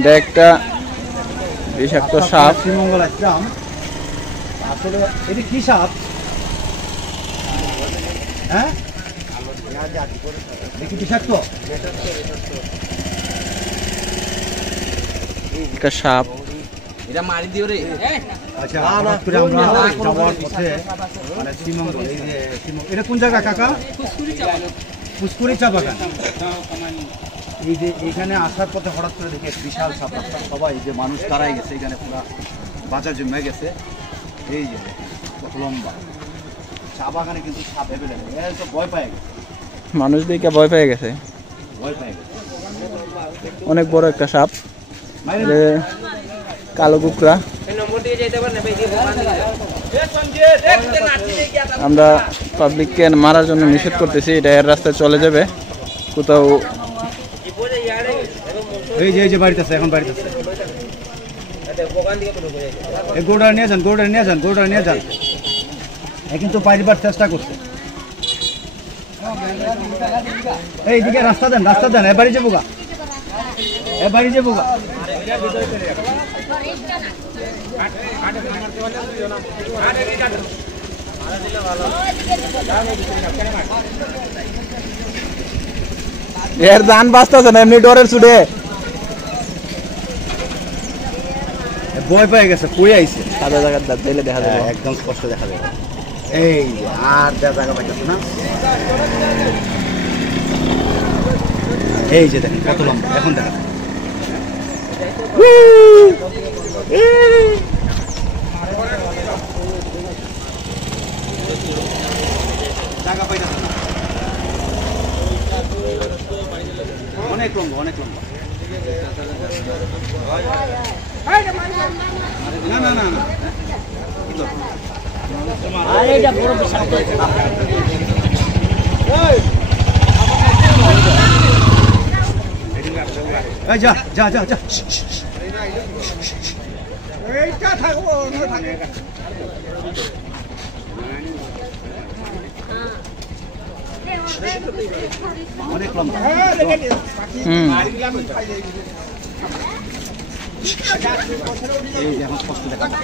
এটা একটা বিষাক্ত সাপ। শ্রীমঙ্গল আসলাম, আসলে এটা কি সাপ? হ্যাঁ, দেখি বিষাক্ত একটা সাপ। এটা মারি দিও রে। আচ্ছা, হঠাৎ করে আমরা যাওয়ার পথে মানে শ্রীমঙ্গল, এই যে শ্রীমঙ্গল, এটা কোন জায়গা কাকা? পুষ্করি চা বাগান। এই যে এখানে আসার পথে হঠাৎ করে দেখি এক বিশাল সাপ, সবাই যে মানুষ দাঁড়ায় গেছে এখানে, পুরা বাজার জমে গেছে। এই যে কত লম্বা চা বাগানে কিন্তু সাপ অ্যাভেলেবেল। এরা তো ভয় পেয়ে গেছে, মানুষ দেখে ভয় পেয়ে গেছে। ভয় পেয়ে গেছে। অনেক বড় একটা সাপ, কালো কুকরা। আমরা পাবলিককে মারার জন্য নিষেধ করতেছি, এটা এর রাস্তায় চলে যাবে কোথাও। এই যে বাড়িতে আছে, এখন বাড়িতে আছে। গৌড়া নিয়ে যান, গৌড়া নিয়ে যান, গৌড়া নিয়ে যান। কিন্তু পাইবার চেষ্টা করছে। এইদিকে রাস্তা দেন, রাস্তা দেন। এ বাড়ি যাবো গা, এ বাড়ি যাবো গা। এর জান বাঁচতেছে না, এমনি ডরের ছুটে ভয় পেয়ে গেছে, কই আইছে। সাদা জায়গার দাঁত দিলে দেখা যাবে, একদম স্পষ্ট দেখা যাবে। এই আর জায়গা পাইতেছে না। এই যে দেখেন কত লম্বা, এখন দেখা যায়। জায়গা পাইতেছে না, অনেক লম্বা, অনেক লম্বা। না না না না, যা যা যা যা। অনেক লম্বা। এই যে এখন স্পষ্ট দেখা যায়।